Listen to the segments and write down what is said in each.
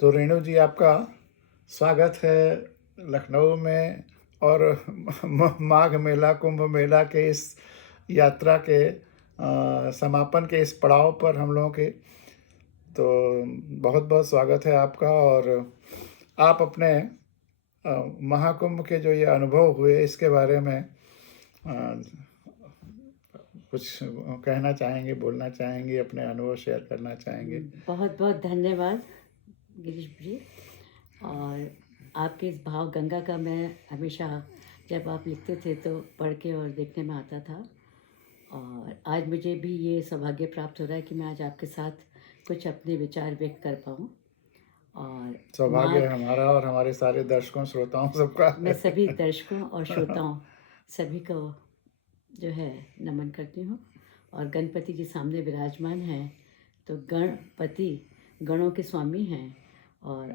तो रेणु जी, आपका स्वागत है लखनऊ में। और माघ मेला, कुंभ मेला के इस यात्रा के समापन के इस पड़ाव पर हम लोगों के। तो बहुत बहुत स्वागत है आपका। और आप अपने महाकुंभ के जो ये अनुभव हुए, इसके बारे में अ, कुछ कहना चाहेंगे, बोलना चाहेंगे, अपने अनुभव शेयर करना चाहेंगे? बहुत बहुत धन्यवाद गिरीश जी। और आपके इस भाव गंगा का मैं हमेशा जब आप लिखते थे तो पढ़ के और देखने में आता था। और आज मुझे भी ये सौभाग्य प्राप्त हो रहा है कि मैं आज आपके साथ कुछ अपने विचार व्यक्त कर पाऊँ। और सौभाग्य माघ, है हमारा और हमारे सारे दर्शकों, श्रोताओं सबका। मैं सभी दर्शकों और श्रोताओं सभी को जो है नमन करती हूँ। और गणपति जी सामने विराजमान हैं, तो गणपति गणों के स्वामी हैं। और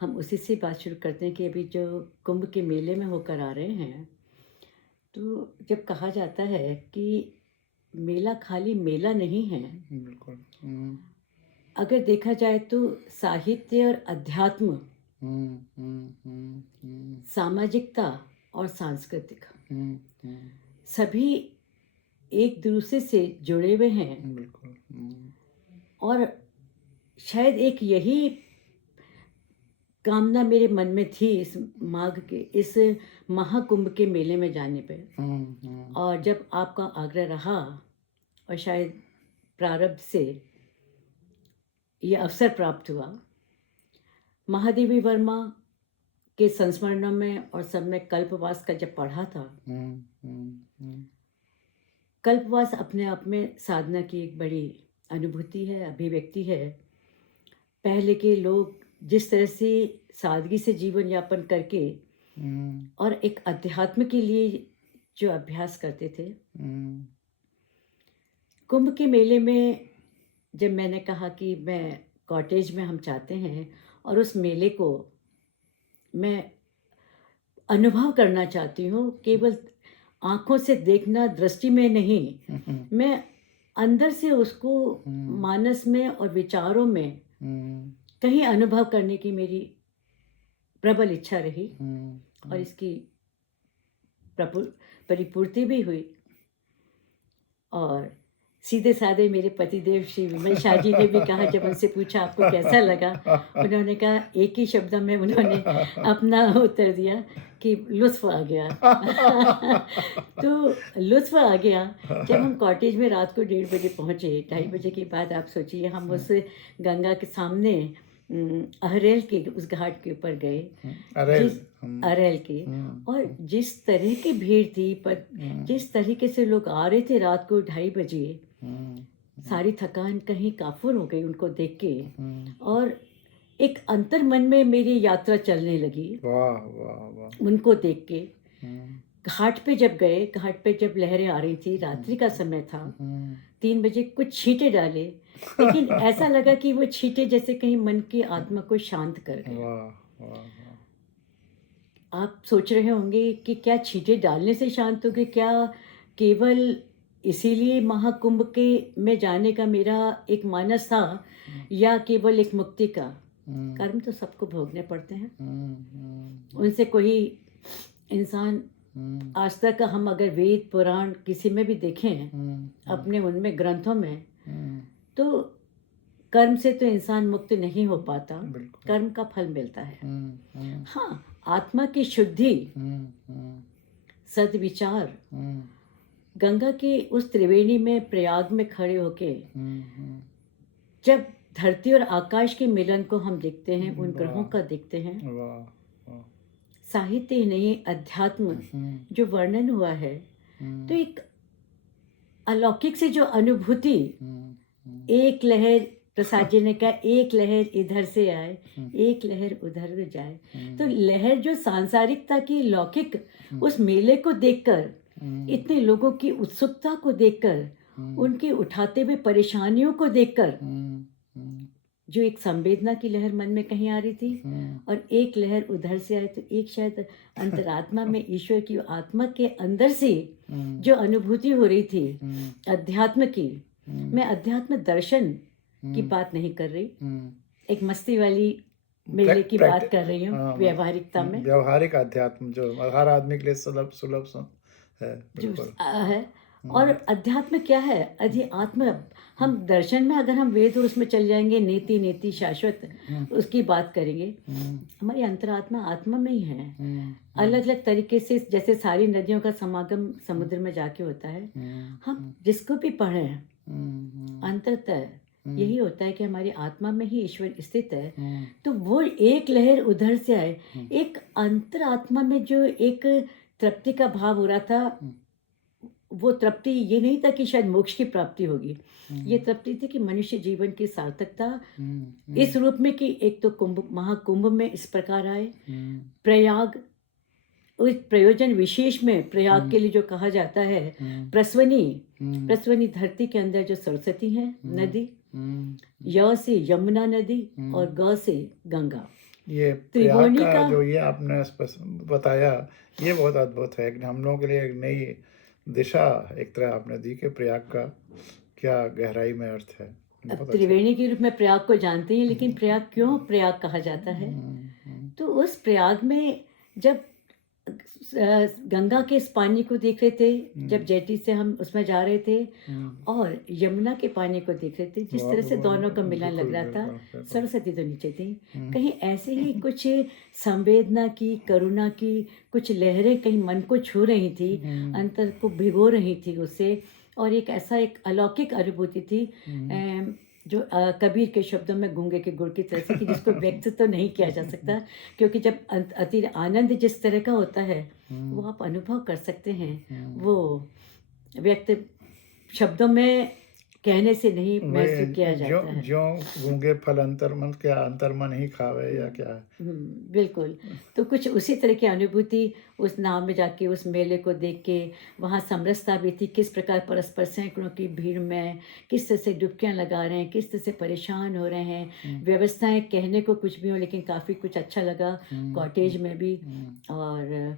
हम उसी से बात शुरू करते हैं कि अभी जो कुंभ के मेले में होकर आ रहे हैं, तो जब कहा जाता है कि मेला खाली मेला नहीं है, बिल्कुल। अगर देखा जाए तो साहित्य और अध्यात्म, हम्म, हम्म, हम्म, हम्म, सामाजिकता और सांस्कृतिक हम्म, हम्म, सभी एक दूसरे से जुड़े हुए हैं। बिल्कुल। और शायद एक यही कामना मेरे मन में थी इस माघ के इस महाकुंभ के मेले में जाने पे। और जब आपका आग्रह रहा और शायद प्रारब्ध से ये अवसर प्राप्त हुआ, महादेवी वर्मा के संस्मरणों में और सब में कल्पवास का जब पढ़ा था। कल्पवास अपने आप में साधना की एक बड़ी अनुभूति है, अभिव्यक्ति है। पहले के लोग जिस तरह से सादगी से जीवन यापन करके और एक अध्यात्म के लिए जो अभ्यास करते थे, कुंभ के मेले में जब मैंने कहा कि मैं कॉटेज में हम चाहते हैं और उस मेले को मैं अनुभव करना चाहती हूँ, केवल आँखों से देखना, दृष्टि में नहीं, मैं अंदर से उसको मानस में और विचारों में कहीं अनुभव करने की मेरी प्रबल इच्छा रही। और इसकी परिपूर्ति भी हुई। और सीधे साधे मेरे पतिदेव श्री विमल शाह जी ने भी कहा, जब उनसे पूछा आपको कैसा लगा, उन्होंने कहा एक ही शब्द में उन्होंने अपना उत्तर दिया कि लुत्फ़ आ गया। तो लुत्फ़ आ गया। जब हम कॉटेज में रात को 1:30 बजे पहुँचे, 2:30 बजे के बाद आप सोचिए हम उस गंगा के सामने अहरेल के उस घाट के ऊपर गए, अरेल। जिस अरेल के। और जिस तरह की भीड़ थी, पर जिस तरीके से लोग आ रहे थे रात को 2:30 बजे, सारी थकान कहीं काफुर हो गई उनको देख के। और एक अंतर मन में मेरी यात्रा चलने लगी। वाह वाह वाह। उनको देख के घाट पे जब गए, घाट पे जब लहरें आ रही थी, रात्रि का समय था, 3 बजे कुछ छींटे डाले, लेकिन ऐसा लगा कि वो छींटे जैसे कहीं मन की आत्मा को शांत कर गए। वाह वाह वाह। आप सोच रहे होंगे कि क्या छींटे डालने से शांत हो गए, क्या केवल इसीलिए महाकुंभ के में जाने का मेरा एक मानस था, या केवल एक मुक्ति का? कर्म तो सबको भोगने पड़ते हैं, उनसे कोई इंसान आज तक हम अगर वेद पुराण किसी में भी देखें, अपने उनमें ग्रंथों में, तो कर्म से तो इंसान मुक्त नहीं हो पाता, कर्म का फल मिलता है। हाँ, आत्मा की शुद्धि, सद्विचार, गंगा के उस त्रिवेणी में प्रयाग में खड़े होके जब धरती और आकाश के मिलन को हम देखते हैं, उन ग्रहों का देखते हैं, साहित्य ही नहीं अध्यात्म जो वर्णन हुआ है, तो एक अलौकिक से जो अनुभूति, एक लहर, प्रसाद जी ने कहा एक लहर इधर से आए, एक लहर उधर जाए। तो लहर जो सांसारिकता की लौकिक उस मेले को देखकर, इतने लोगों की उत्सुकता को देखकर, उनके उठाते हुए परेशानियों को देखकर, जो एक संवेदना की लहर मन में कहीं आ रही थी, और एक लहर उधर से आए, तो एक शायद अंतरात्मा में ईश्वर की आत्मा के अंदर से जो अनुभूति हो रही थी अध्यात्म की। मैं अध्यात्म दर्शन की बात नहीं कर रही, एक मस्ती वाली मेले की बात प्रैक्टि कर रही हूँ हाँ, व्यावहारिकता में व्यावहारिक अध्यात्म जो हर आदमी के लिए सुलभ सुलभ है, जो बिल्कुल। है। और अध्यात्म क्या है? आत्म हम दर्शन में अगर हम वेद और उसमें चल जाएंगे, नीति नीति शाश्वत उसकी बात करेंगे, हमारी अंतरात्मा आत्मा में ही है। अलग अलग तरीके से जैसे सारी नदियों का समागम समुद्र में जाके होता है, हम जिसको भी पढ़े अंततः यही होता है कि हमारी आत्मा में ही ईश्वर स्थित है। तो वो एक लहर उधर से आए, एक अंतरात्मा में जो एक तृप्ति का भाव हो रहा था, वो तृप्ति ये नहीं था कि शायद मोक्ष की प्राप्ति होगी, ये तृप्ति थी कि मनुष्य जीवन की सार्थकता इस रूप में कि एक तो कुंभ महाकुंभ में इस प्रकार आए, प्रयाग उस प्रयोजन विशेष में प्रयाग के लिए जो कहा जाता है, प्रस्वनी धरती के अंदर जो सरस्वती है नदी, य से यमुना नदी और ग से गंगा, ये प्रयाग त्रिवेणी का का जो ये आपने बताया, ये बहुत अद्भुत है कि हम लोगों के लिए एक नई दिशा एक तरह आपने दी कि प्रयाग का क्या गहराई में अर्थ है। बहुत अच्छा। त्रिवेणी के रूप में प्रयाग को जानते हैं, लेकिन प्रयाग क्यों प्रयाग कहा जाता है? तो उस प्रयाग में जब गंगा के इस पानी को देख रहे थे, जब जेटी से हम उसमें जा रहे थे, और यमुना के पानी को देख रहे थे, जिस तरह से दोनों का मिलन लग रहा था, सरस्वती तो नीचे थी, कहीं ऐसे ही कुछ संवेदना की, करुणा की कुछ लहरें कहीं मन को छू रही थी, अंतर को भिगो रही थी उससे, और एक ऐसा एक अलौकिक अनुभूति थी जो कबीर के शब्दों में गूंगे के गुड़ की तरह से, कि जिसको व्यक्त तो नहीं किया जा सकता, क्योंकि जब अति आनंद जिस तरह का होता है वो आप अनुभव कर सकते हैं, वो व्यक्त शब्दों में कहने से नहीं महसूस किया जाता है। जो गूंगे फल अंतर्मन, क्या अंतर्मन ही खावे या क्या है। बिल्कुल। तो कुछ उसी तरह की अनुभूति उस नाव में जाके, उस मेले को देख के, वहाँ समरसता भी थी, किस प्रकार परस्पर सैकड़ों की भीड़ में किस तरह से डुबकियाँ लगा रहे हैं, किस तरह से परेशान हो रहे हैं, व्यवस्थाएं कहने को कुछ भी हो लेकिन काफ़ी कुछ अच्छा लगा कॉटेज में भी। और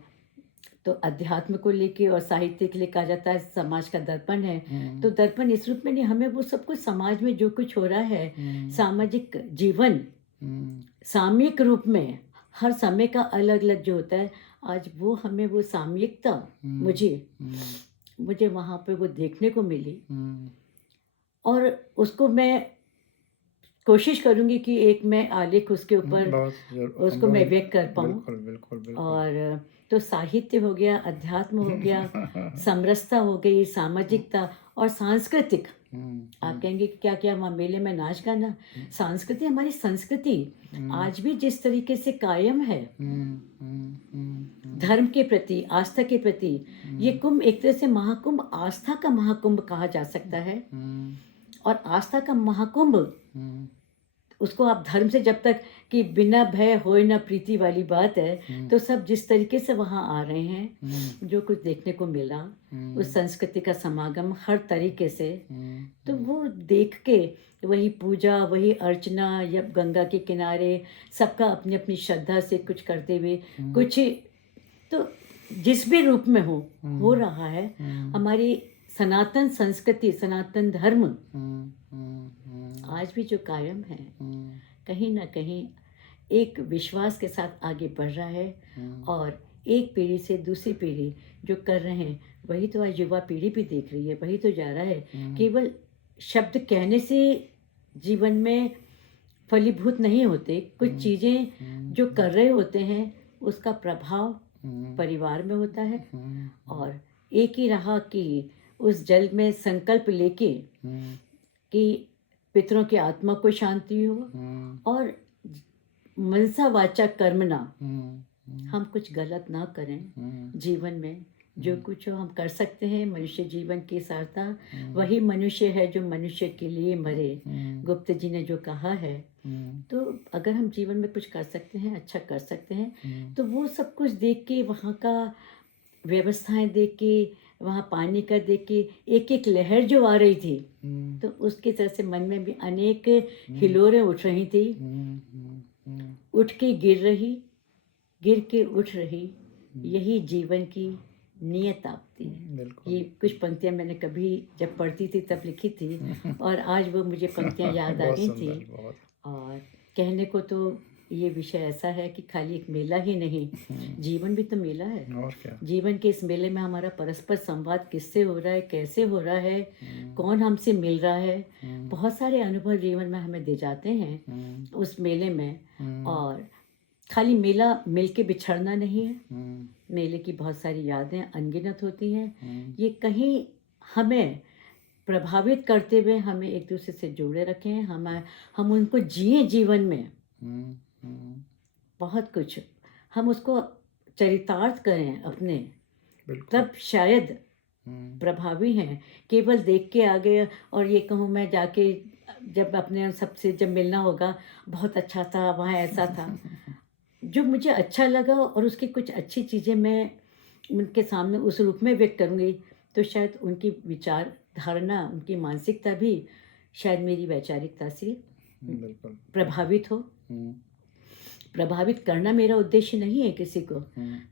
तो अध्यात्म को लेके और साहित्य के लिए कहा जाता है समाज का दर्पण है, तो दर्पण इस रूप में नहीं, हमें वो सब कुछ समाज में जो कुछ हो रहा है, सामाजिक जीवन सामयिक रूप में हर समय का अलग अलग जो होता है, आज वो हमें वो सामयिकता मुझे वहाँ पे वो देखने को मिली, और उसको मैं कोशिश करूँगी कि एक मैं आलेख उसके ऊपर उसको मैं व्यक्त कर पाऊँ। बिल्कुल बिल्कुल बिल्कुल। और तो साहित्य हो गया, अध्यात्म हो गया, समरसता हो गई, सामाजिकता और सांस्कृतिक। आप कहेंगे कि क्या क्या वहाँ मेले में नाच गाना, संस्कृति, हमारी संस्कृति आज भी जिस तरीके से कायम है धर्म के प्रति, आस्था के प्रति, ये कुंभ एक तरह से महाकुंभ, आस्था का महाकुंभ कहा जा सकता है। और आस्था का महाकुंभ, उसको आप धर्म से जब तक कि बिना भय होए न प्रीति वाली बात है, तो सब जिस तरीके से वहाँ आ रहे हैं, जो कुछ देखने को मिला, उस संस्कृति का समागम हर तरीके से, तो वो देख के वही पूजा, वही अर्चना, या गंगा के किनारे सबका अपनी अपनी श्रद्धा से कुछ करते हुए, कुछ तो जिस भी रूप में हो रहा है, हमारी सनातन संस्कृति, सनातन धर्म आज भी जो कायम है, कहीं ना कहीं एक विश्वास के साथ आगे बढ़ रहा है, और एक पीढ़ी से दूसरी पीढ़ी जो कर रहे हैं, वही तो आज युवा पीढ़ी भी देख रही है, वही तो जा रहा है। केवल शब्द कहने से जीवन में फलीभूत नहीं होते, कुछ चीज़ें जो कर रहे होते हैं उसका प्रभाव परिवार में होता है, और एक ही रहा कि उस जल में संकल्प लेके कि पितरों की आत्मा को शांति हो, और मनसा वाचा कर्मणा, हम कुछ गलत ना करें जीवन में, जो कुछ हो हम कर सकते हैं। मनुष्य जीवन की सारता वही मनुष्य है जो मनुष्य के लिए मरे, गुप्त जी ने जो कहा है। तो अगर हम जीवन में कुछ कर सकते हैं, अच्छा कर सकते हैं, तो वो सब कुछ देख के, वहाँ का व्यवस्थाएं देख के, वहाँ पानी का देख के, एक एक लहर जो आ रही थी, तो उसकी तरह से मन में भी अनेक हिलोरें उठ रही थी, उठ के गिर रही, गिर के उठ रही, यही जीवन की नियत आपती है। ये कुछ पंक्तियाँ मैंने कभी जब पढ़ती थी तब लिखी थी, और आज वो मुझे पंक्तियाँ याद आ गई थी, और कहने को तो ये विषय ऐसा है कि खाली एक मेला ही नहीं, जीवन भी तो मेला है। और क्या। जीवन के इस मेले में हमारा परस्पर संवाद किससे हो रहा है, कैसे हो रहा है, कौन हमसे मिल रहा है, बहुत सारे अनुभव जीवन में हमें दे जाते हैं उस मेले में। और खाली मेला मिल के बिछड़ना नहीं है, मेले की बहुत सारी यादें अनगिनत होती हैं। ये कहीं हमें प्रभावित करते हुए हमें एक दूसरे से जोड़े रखे हैं, हम उनको जिए जीवन में बहुत कुछ, हम उसको चरितार्थ करें अपने, बिल्कुल। तब शायद प्रभावी हैं। केवल देख के आ गए और ये कहूँ मैं जाके जब अपने सबसे जब मिलना होगा, बहुत अच्छा था, वहाँ ऐसा था, जो मुझे अच्छा लगा और उसकी कुछ अच्छी चीज़ें मैं उनके सामने उस रूप में व्यक्त करूँगी, तो शायद उनकी विचार धारणा, उनकी मानसिकता भी शायद मेरी वैचारिकता से बिल्कुल। प्रभावित हो। प्रभावित करना मेरा उद्देश्य नहीं है किसी को,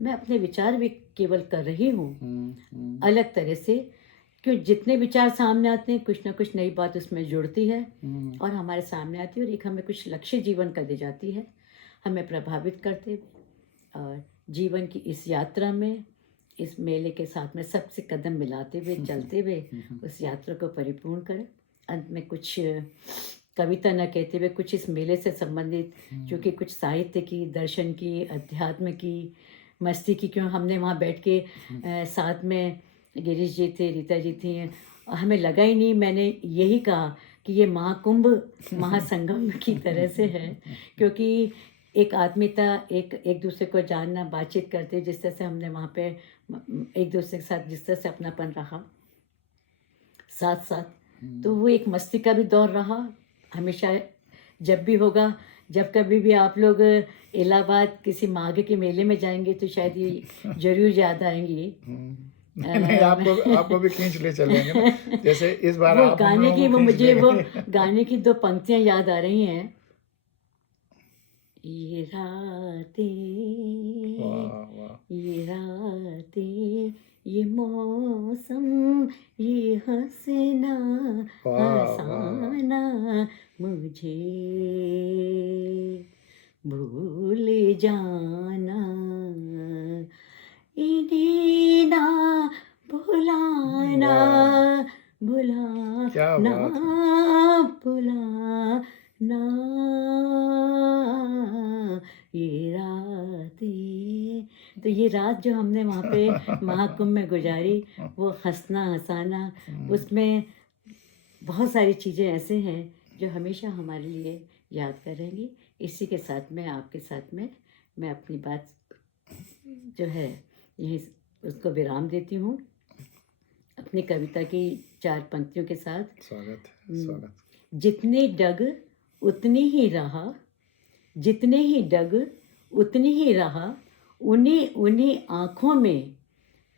मैं अपने विचार भी केवल कर रही हूँ अलग तरह से, क्यों जितने विचार सामने आते हैं कुछ ना कुछ नई बात उसमें जुड़ती है और हमारे सामने आती है और एक हमें कुछ लक्ष्य जीवन का दे जाती है, हमें प्रभावित करते हुए और जीवन की इस यात्रा में, इस मेले के साथ में सबसे कदम मिलाते हुए चलते हुए उस यात्रा को परिपूर्ण करें। अंत में कुछ कविता न कहते हुए कुछ इस मेले से संबंधित, जो कि कुछ साहित्य की, दर्शन की, अध्यात्म की, मस्ती की, क्यों हमने वहाँ बैठ के साथ में गिरीश जी थे, रीता जी थी, हमें लगा ही नहीं, मैंने यही कहा कि ये महाकुंभ महासंगम की तरह से है, क्योंकि एक आत्मीयता, एक दूसरे को जानना, बातचीत करते जिस तरह से हमने वहाँ पे एक दूसरे के साथ जिस तरह से अपनापन रहा साथ साथ, तो वो एक मस्ती का भी दौर रहा हमेशा। जब भी होगा, जब कभी भी आप लोग इलाहाबाद किसी माघ के मेले में जाएंगे तो शायद ये जरूर याद आएंगी। नहीं, आपको भी खींच ले चलेंगे ना, जैसे इस बार वो आप हम गाने लोगों की को वो खींच मुझे ले वो गए। गाने की 2 पंक्तियां याद आ रही हैं। ये रातें, वाह वाह। ये रातें, ये मौसम, ये हंसना वाह वाह। हंसाना, मुझे भूल जाना, इन्हें ना भुलाना, वाह, क्या भुलाना, बात है। भुलाना, ये रातें। तो ये रात जो हमने वहाँ पे महाकुंभ में गुजारी, वो हंसना हंसाना, उसमें बहुत सारी चीज़ें ऐसे हैं जो हमेशा हमारे लिए याद करेंगी। इसी के साथ में आपके साथ में मैं अपनी बात जो है यहीं उसको विराम देती हूँ, अपनी कविता की 4 पंक्तियों के साथ। स्वागत है, स्वागत। जितने डग उतनी ही रहा, जितने ही डग उतनी ही रहा, उन्हीं उन्हीं आँखों में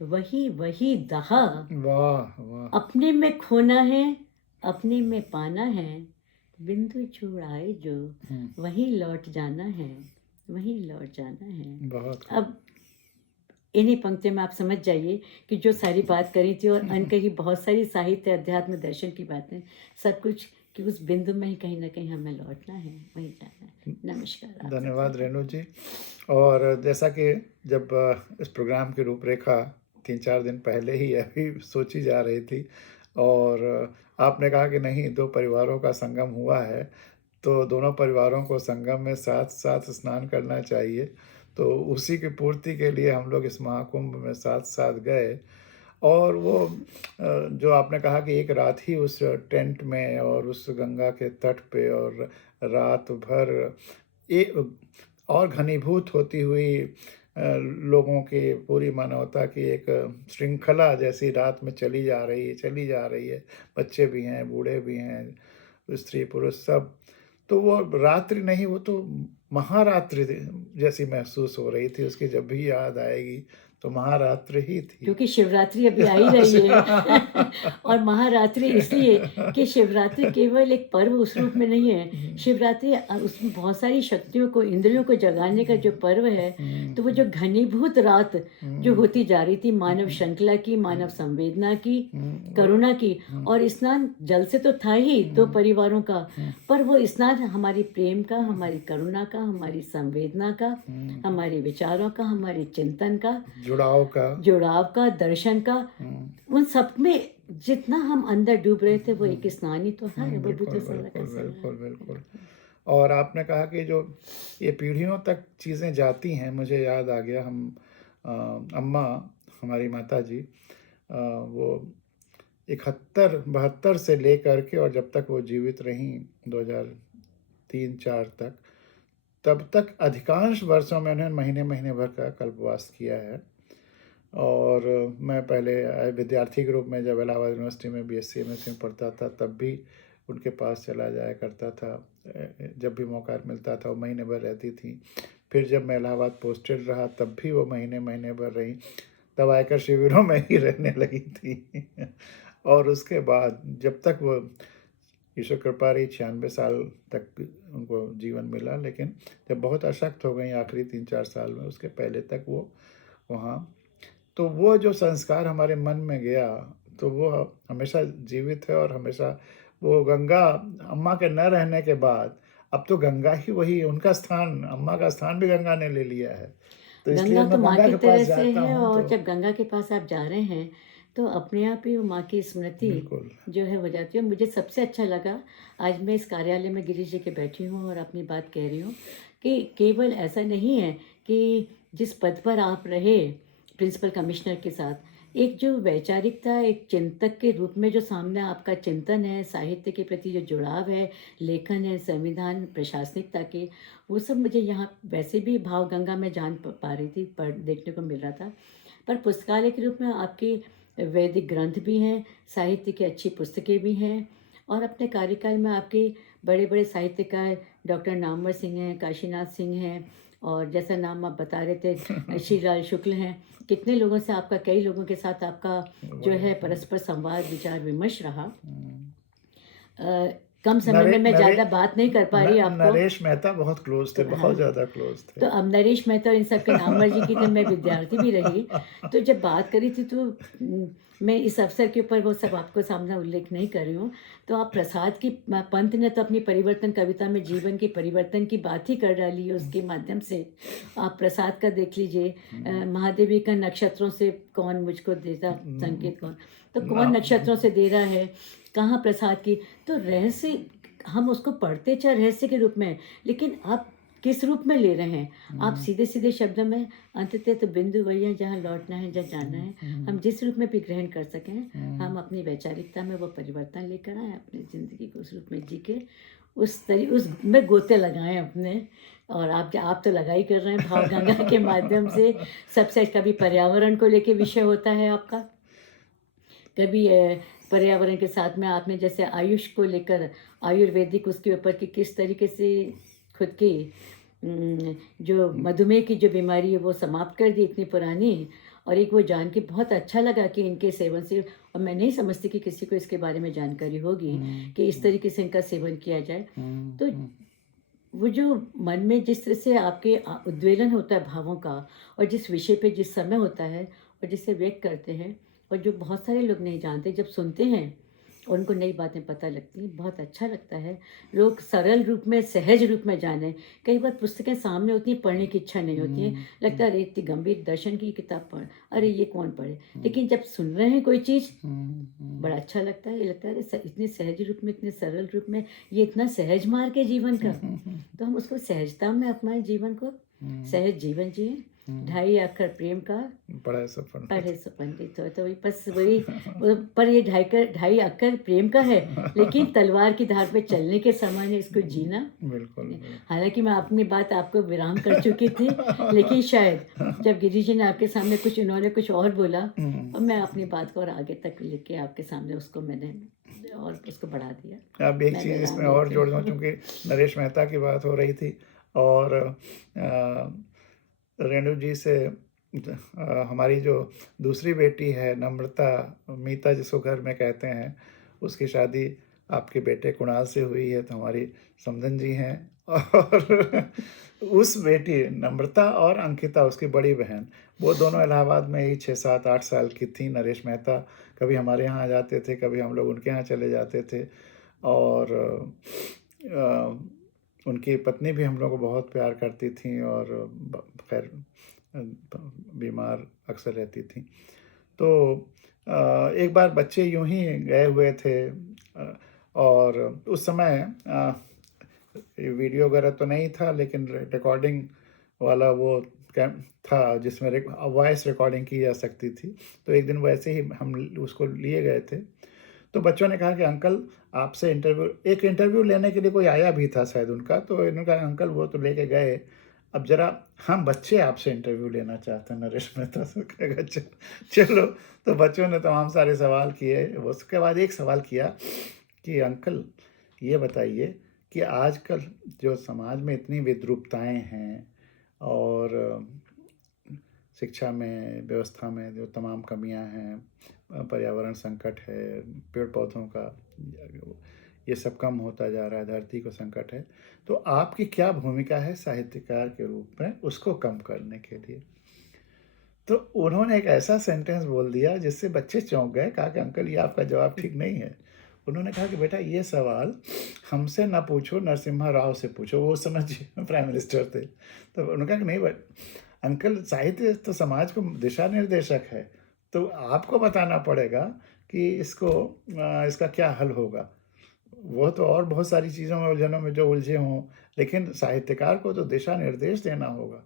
वही वही दहा, वाह वाह। अपने में खोना है, अपने में पाना है, बिंदु छोड़ आए जो वहीं लौट जाना है, वहीं लौट जाना है। बहुत खूब। अब इन्हीं पंक्तियों में आप समझ जाइए कि जो सारी बात करी थी और अनकही बहुत सारी साहित्य, अध्यात्म, दर्शन की बातें, सब कुछ कि उस बिंदु में ही कहीं ना कहीं हमें लौटना है, वहीं जाना है। नमस्कार आप सबको। धन्यवाद रेणु जी। और जैसा कि जब इस प्रोग्राम की रूपरेखा 3-4 दिन पहले ही अभी सोची जा रही थी और आपने कहा कि नहीं, 2 परिवारों का संगम हुआ है, तो दोनों परिवारों को संगम में साथ साथ स्नान करना चाहिए। तो उसी की पूर्ति के लिए हम लोग इस महाकुंभ में साथ साथ गए। और वो जो आपने कहा कि एक रात ही उस टेंट में और उस गंगा के तट पे और रात भर एक और घनीभूत होती हुई लोगों की पूरी मानवता की एक श्रृंखला जैसी रात में चली जा रही है। बच्चे भी हैं, बूढ़े भी हैं, स्त्री पुरुष सब। तो वो रात्रि नहीं, वो तो महारात्रि जैसी महसूस हो रही थी। उसकी जब भी याद आएगी तो महारात्रि ही थी। क्योंकि शिवरात्रि अभी आ ही रही है और महारात्रि इसलिए कि शिवरात्रि केवल एक पर्व उस रूप में नहीं है। शिवरात्रि उसमें बहुत सारी शक्तियों को, इंद्रियों को जगाने का जो पर्व है, तो वो जो घनीभूत रात जो होती जा रही थी, मानव श्रृंखला की, मानव संवेदना की, करुणा की, और स्नान जल से तो था ही दो परिवारों का, पर वो स्नान हमारी प्रेम का, हमारी करुणा का, हमारी संवेदना का, हमारे विचारों का, हमारे चिंतन का, जुड़ाव का, दर्शन का, उन सब में जितना हम अंदर डूब रहे थे, वो एक स्नान ही तो है। वो भी तो बिल्कुल। और आपने कहा कि जो ये पीढ़ियों तक चीज़ें जाती हैं, मुझे याद आ गया, हम अम्मा, हमारी माता जी, वो 71-72 से लेकर के और जब तक वो जीवित रहीं 2003-4 तक, तब तक अधिकांश वर्षों में उन्होंने महीने महीने भर का कल्पवास किया है। और मैं पहले विद्यार्थी के रूप में जब इलाहाबाद यूनिवर्सिटी में BSc MSc में पढ़ता था, तब भी उनके पास चला जाया करता था। जब भी मौका मिलता था वो महीने भर रहती थी। फिर जब मैं इलाहाबाद पोस्टेड रहा, तब भी वो महीने महीने भर रही, तब आयकर शिविरों में ही रहने लगी थी और उसके बाद जब तक वो, ईश्वर कृपा रही, 96 साल तक उनको जीवन मिला, लेकिन जब बहुत अशक्त हो गई आखिरी 3-4 साल में, उसके पहले तक वो वहाँ, तो वो जो संस्कार हमारे मन में गया, तो वो हमेशा जीवित है। और हमेशा वो गंगा, अम्मा के न रहने के बाद अब तो गंगा ही वही, उनका स्थान, अम्मा का स्थान भी गंगा ने ले लिया है। तो इसलिए गंगा तो मैं माँ गंगा की के तरह पास से जाता है, हूँ और तो जब गंगा के पास आप जा रहे हैं तो अपने आप ही वो माँ की स्मृति बिल्कुल। जो है हो जाती है। मुझे सबसे अच्छा लगा, आज मैं इस कार्यालय में गिरीश जी के बैठी हूँ और अपनी बात कह रही हूँ, कि केवल ऐसा नहीं है कि जिस पद पर आप रहे प्रिंसिपल कमिश्नर के साथ, एक जो वैचारिकता, एक चिंतक के रूप में जो सामने आपका चिंतन है, साहित्य के प्रति जो जुड़ाव है, लेखन है, संविधान, प्रशासनिकता के, वो सब मुझे यहाँ वैसे भी भाव गंगा में जान पा रही थी, पढ़ देखने को मिल रहा था। पर पुस्तकालय के रूप में आपके वैदिक ग्रंथ भी हैं, साहित्य की अच्छी पुस्तकें भी हैं, और अपने कार्यकाल में आपके बड़े बड़े साहित्यकार डॉक्टर नामवर सिंह हैं, काशीनाथ सिंह हैं, और जैसा नाम आप बता रहे थे श्रीलाल शुक्ल हैं। कितने लोगों से आपका, कई लोगों के साथ आपका जो है परस्पर संवाद, विचार विमर्श रहा। कम समय में मैं ज़्यादा बात नहीं कर पा रही आपको। नरेश मेहता बहुत क्लोज थे, बहुत ज़्यादा क्लोज थे। तो अब नरेश मेहता इन सब के, नामवर जी की तो मैं विद्यार्थी भी रही, तो जब बात करी थी तो मैं इस अवसर के ऊपर वो सब आपको सामने उल्लेख नहीं कर रही हूँ। तो आप प्रसाद की, पंत ने तो अपनी परिवर्तन कविता में जीवन के परिवर्तन की बात ही कर डाली है उसके माध्यम से। आप प्रसाद का देख लीजिए, महादेवी का नक्षत्रों से कौन मुझको देता संकेत, कौन तो कौन नक्षत्रों से दे रहा है, कहाँ प्रसाद की, तो रहस्य हम उसको पढ़ते चाहे रहस्य के रूप में, लेकिन आप किस रूप में ले रहे हैं। आप सीधे सीधे शब्दों में, अंततः तो बिंदु वही है जहाँ लौटना है, जहाँ जाना है। हम जिस रूप में भी ग्रहण कर सकें, हम अपनी वैचारिकता में वो परिवर्तन लेकर आए, अपनी ज़िंदगी को उस रूप में जी के उस में गोते लगाएं अपने। और आप तो लगा ही कर रहे हैं भाव गंगा के माध्यम से। सबसे कभी पर्यावरण को लेके विषय होता है आपका, कभी पर्यावरण के साथ में आपने जैसे आयुष को लेकर, आयुर्वेदिक उसके ऊपर कि किस तरीके से खुद की जो मधुमेह की जो बीमारी है वो समाप्त कर दी, इतनी पुरानी। और एक वो जान के बहुत अच्छा लगा कि इनके सेवन से, और मैं नहीं समझती कि किसी को इसके बारे में जानकारी होगी कि इस तरीके से इनका सेवन किया जाए। तो वो जो मन में जिस तरह से आपके उद्वेलन होता है भावों का, और जिस विषय पे जिस समय होता है और जिसे व्यक्त करते हैं, और जो बहुत सारे लोग नहीं जानते, जब सुनते हैं और उनको नई बातें पता लगती हैं, बहुत अच्छा लगता है। लोग सरल रूप में, सहज रूप में जाने। कई बार पुस्तकें सामने होती हैं, पढ़ने की इच्छा नहीं होती है, लगता है अरे इतनी गंभीर दर्शन की किताब पढ़, अरे ये कौन पढ़े। लेकिन जब सुन रहे हैं कोई चीज़, बड़ा अच्छा लगता है। ये लगता है अरे इतने सहज रूप में, इतने सरल रूप में, ये इतना सहज मार्ग है जीवन का। तो हम उसको सहजता में अपनाएं, जीवन को सहज जीवन जिए। 2.5 अक्षर प्रेम का, पढ़े सो पंडित हो। तो बस वही, पर ये 2.5 अक्षर प्रेम का है, लेकिन तलवार की धार पे चलने के समान है इसको जीना। बिल्कुल। हालांकि मैं अपनी बात आपको विराम कर चुकी थी, लेकिन शायद जब गिरीश जी ने आपके सामने कुछ, उन्होंने कुछ और बोला, और मैं अपनी बात को और आगे तक लेके आपके सामने उसको मैंने और उसको बढ़ा दिया। अब एक चीज़ इसमें और जोड़ दूँ, चूँकि नरेश मेहता की बात हो रही थी और रेणु जी से हमारी जो दूसरी बेटी है नम्रता, मीता जिसको घर में कहते हैं, उसकी शादी आपके बेटे कुणाल से हुई है, तो हमारी समधन जी हैं। और उस बेटी नम्रता और अंकिता उसकी बड़ी बहन, वो दोनों इलाहाबाद में ही 6-7-8 साल की थी। नरेश मेहता कभी हमारे यहाँ आ जाते थे, कभी हम लोग उनके यहाँ चले जाते थे। और उनकी पत्नी भी हम लोग को बहुत प्यार करती थी, और खैर बीमार अक्सर रहती थी। तो एक बार बच्चे यूं ही गए हुए थे, और उस समय वीडियो वगैरह तो नहीं था, लेकिन रिकॉर्डिंग वाला वो कैम था जिसमें वॉइस रिकॉर्डिंग की जा सकती थी। तो एक दिन वैसे ही हम उसको लिए गए थे, तो बच्चों ने कहा कि अंकल आपसे इंटरव्यू लेने के लिए कोई आया भी था शायद उनका, तो इन्होंने कहा अंकल वो तो लेके गए, अब जरा हम बच्चे आपसे इंटरव्यू लेना चाहते हैं। नरेश मेहता से कहेगा चलो। तो बच्चों ने तमाम सारे सवाल किए। उसके बाद एक सवाल किया कि अंकल ये बताइए कि आजकल जो समाज में इतनी विद्रूपताएं हैं, और शिक्षा में, व्यवस्था में जो तमाम कमियां हैं, पर्यावरण संकट है, पेड़ पौधों का ये सब कम होता जा रहा है, धरती को संकट है, तो आपकी क्या भूमिका है साहित्यकार के रूप में उसको कम करने के लिए? तो उन्होंने एक ऐसा सेंटेंस बोल दिया जिससे बच्चे चौंक गए। कहा कि अंकल ये आपका जवाब ठीक नहीं है। उन्होंने कहा कि बेटा ये सवाल हमसे ना पूछो, नरसिम्हा राव से पूछो, वो उस समय प्राइम मिनिस्टर थे। तो उन्होंने कहा कि नहीं अंकल, साहित्य तो समाज को दिशा निर्देशक है, तो आपको बताना पड़ेगा कि इसका क्या हल होगा। वो तो और बहुत सारी चीज़ों में, उलझनों में जो उलझे हों, लेकिन साहित्यकार को तो दिशा निर्देश देना होगा।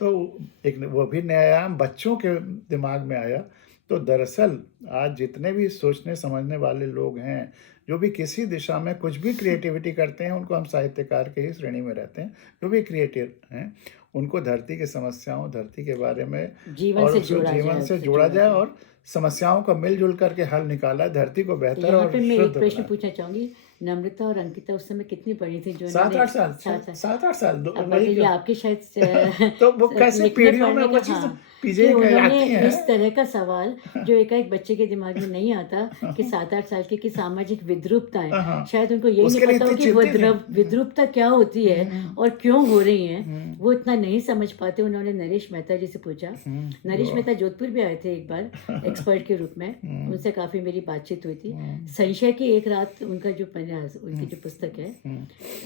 तो एक वो भी नयायाम बच्चों के दिमाग में आया। तो दरअसल आज जितने भी सोचने समझने वाले लोग हैं, जो भी किसी दिशा में कुछ भी क्रिएटिविटी करते हैं, उनको हम साहित्यकार के ही श्रेणी में रहते हैं। जो भी क्रिएटिव हैं, उनको धरती की समस्याओं, धरती के बारे में जीवन और से उसको जोड़ा जीवन जाए, से उससे जोड़ा जोड़ा जाए, जाए। और समस्याओं को मिलजुल करके हल निकाला, धरती को तो बेहतर यहाँ और पे मैं शुद्ध एक प्रश्न बनाया। पूछना चाहूंगी, नम्रता और अंकिता उस समय कितनी बड़ी थी जो उन्होंने 7-8 साल, साथ 7-8 साल, अब वही बताइए क्यों। आपके शायद तो वो कैसे लिखने पीढ़ियों में पढ़ने वो का, चीज़ हाँ, पीछे कि उन्होंने आती हैं। इस तरह का सवाल जो एकाएक बच्चे के दिमाग में नहीं आता कि 7-8 साल की सामाजिक विद्रूपताएं, हाँ, शायद उनको यही नहीं उसके लिए पता हो इतनी कि वो चिंतित थी। विद्रूपता क्या होती है और क्यों हो रही है, हम्म, वो इतना नहीं समझ पाते। उन्होंने नरेश मेहता जी से पूछा। नरेश मेहता जोधपुर भी आए थे एक बार एक्सपर्ट के रूप में, उनसे काफ़ी मेरी बातचीत हुई थी। संशय की एक रात उनका जो उपन्यास, उनकी जो पुस्तक है,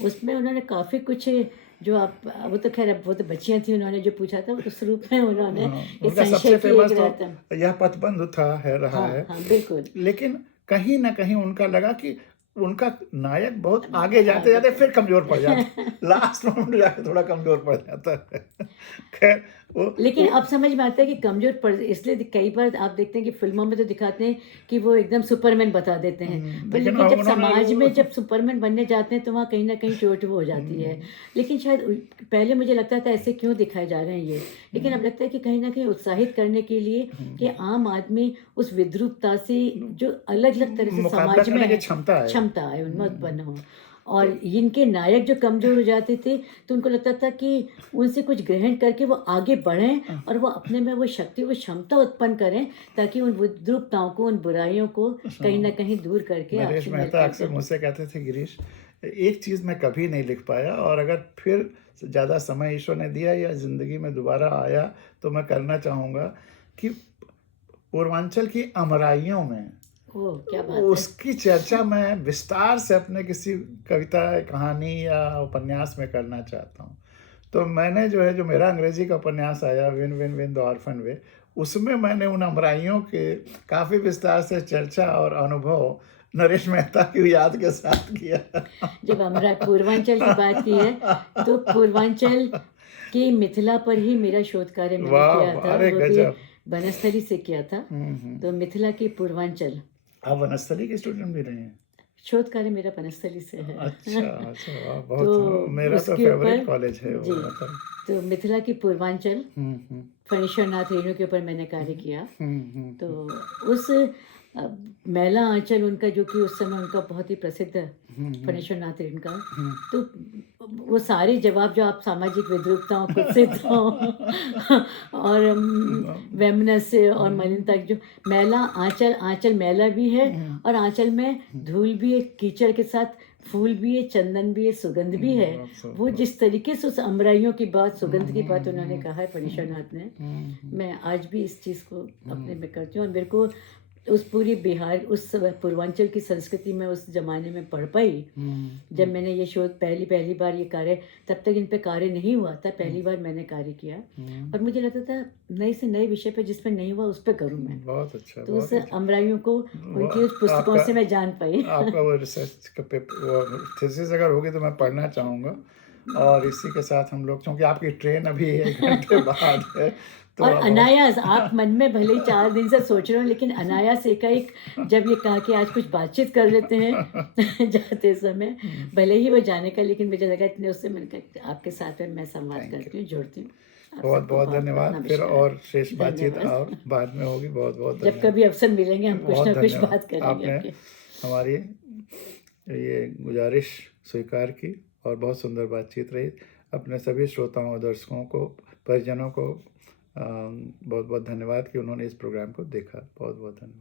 उसमें उन्होंने काफ़ी कुछ जो आप, वो तो खैर अब वो तो बच्चियां थी, उन्होंने जो पूछा था उस रूप में उन्होंने इस उनका संशय सबसे की एक फेमस रात। तो यह पथबंध था, है रहा हाँ है। हाँ बिल्कुल। लेकिन कहीं ना कहीं उनका लगा कि उनका नायक बहुत आगे जाते जाते फिर कमजोर पड़ जाता है, लास्ट मोमेंट जाके थोड़ा कमजोर पड़ जाता है। खैर लेकिन वो अब समझ में आता है कि कमजोर पड़, इसलिए कई बार आप देखते हैं कि फिल्मों में तो दिखाते हैं कि वो एकदम सुपरमैन बता देते हैं, पर लेकिन लेकिन जब उन्होंने समाज में जब सुपरमैन बनने जाते हैं तो वहाँ कहीं ना कहीं चोट वो हो जाती है। लेकिन शायद पहले मुझे लगता था ऐसे क्यों दिखाए जा रहे हैं ये, लेकिन अब लगता है कि कहीं ना कहीं उत्साहित करने के लिए कि आम आदमी उस विद्रूपता से जो अलग अलग तरह से मुकाबला समाज में करने की है, क्षमता है। क्षमता है उनमें उत्पन्न हो। और तो इनके नायक जो कमजोर हो जाते थे तो उनको लगता था कि उनसे कुछ ग्रहण करके वो आगे बढ़ें और वो अपने में वो शक्ति, वो क्षमता उत्पन्न करें, ताकि उन विद्रूपताओं को, उन बुराइयों को कहीं ना कहीं दूर करके नरेश आपसे मेहता मिलकर अक्सर मुझसे कहते थे, गिरीश एक चीज़ मैं कभी नहीं लिख पाया, और अगर फिर ज़्यादा समय ईश्वर ने दिया या ज़िंदगी में दोबारा आया तो मैं करना चाहूँगा कि पूर्वांचल की अमराइयों में ओह क्या बात है। उसकी चर्चा मैं विस्तार से अपने किसी कविता, कहानी या उपन्यास में करना चाहता हूँ। तो मैंने जो है, जो मेरा अंग्रेजी का उपन्यास आया win win win the orphan way, उसमें मैंने उन अमराइयों के काफ़ी विस्तार से चर्चा और अनुभव नरेश मेहता की याद के साथ किया। जब अमरा पूर्वांचल की बात की है तो पूर्वांचल की मिथिला पर ही मेरा शोध कार्य मैंने वाह किया वाह, था, अरे वो भी गजब। बनस्थली से किया था। तो मिथिला की पूर्वांचल, आप वनस्थली के स्टूडेंट भी रहे हैं? शोध कार्य मेरा बनस्थली से है। अच्छा अच्छा, वाह, तो बहुत। मेरा तो उसके फेवरेट ऊपर, कॉलेज है जी, वो, मतलब। तो मिथिला की पूर्वांचल, हम्म फणीश्वरनाथ रेणु के ऊपर मैंने कार्य किया। तो हम्म उस मैला आंचल उनका, जो कि उस समय उनका बहुत ही प्रसिद्ध फणीश्वरनाथ रेणु का, तो वो सारे जवाब जो आप सामाजिक विद्रूपताओं खुद से तो और वैमनस्य और मलिनता जो मैला आंचल, आंचल मैला भी है और आंचल में धूल भी है, कीचड़ के साथ फूल भी है, चंदन भी है, सुगंध भी है। वो जिस तरीके से उस अमराइयों की बात, सुगंध की बात उन्होंने कहा है फणीश्वरनाथ ने, मैं आज भी इस चीज़ को अपने में करती हूँ। और मेरे को उस पूरी बिहार, उस पूर्वांचल की संस्कृति में उस जमाने में पढ़ पाई। जब मैंने ये शोध पहली बार ये कार्य, तब तक इन पे कार्य नहीं हुआ था, पहली बार मैंने कार्य किया और मुझे लगता था नए से नए विषय पे जिस पे नहीं हुआ उस पे करूँ मैं। बहुत अच्छा, तो बहुत उस अच्छा। अमराइयों को उनकी उस पुस्तकों आपका से मैं जान पाई। आपका वो रिसर्च का पेपर, वो थीसिस अगर होगी तो मैं पढ़ना चाहूँगा। और इसी के साथ हम लोग, क्योंकि आपकी ट्रेन अभी 1 घंटे बाद है, तो और अब अनायास आप मन में भले ही 4 दिन से सोच रहे हो, लेकिन अनायास एकाएक जब ये कहा कि आज कुछ बातचीत कर लेते हैं जाते समय, भले ही वो जाने का, लेकिन मुझे लगा इतने उससे मैंने कहा आपके साथ में मैं संवाद थैंक यू। करती हूँ, जोड़ती हूँ। आप बहुत सबको बहुत बहुत धन्यवाद। फिर नमस्कार, और शेष बातचीत और धन्यवाद। बाद में होगी। बहुत बहुत जब धन्यवाद। कभी अवसर मिलेंगे हम कुछ बहुत ना कुछ धन्यवाद। बात करेंगे आपने आपके। हमारी ये गुजारिश स्वीकार की और बहुत सुंदर बातचीत रही। अपने सभी श्रोताओं और दर्शकों को, परिजनों को बहुत बहुत धन्यवाद कि उन्होंने इस प्रोग्राम को देखा। बहुत बहुत धन्यवाद।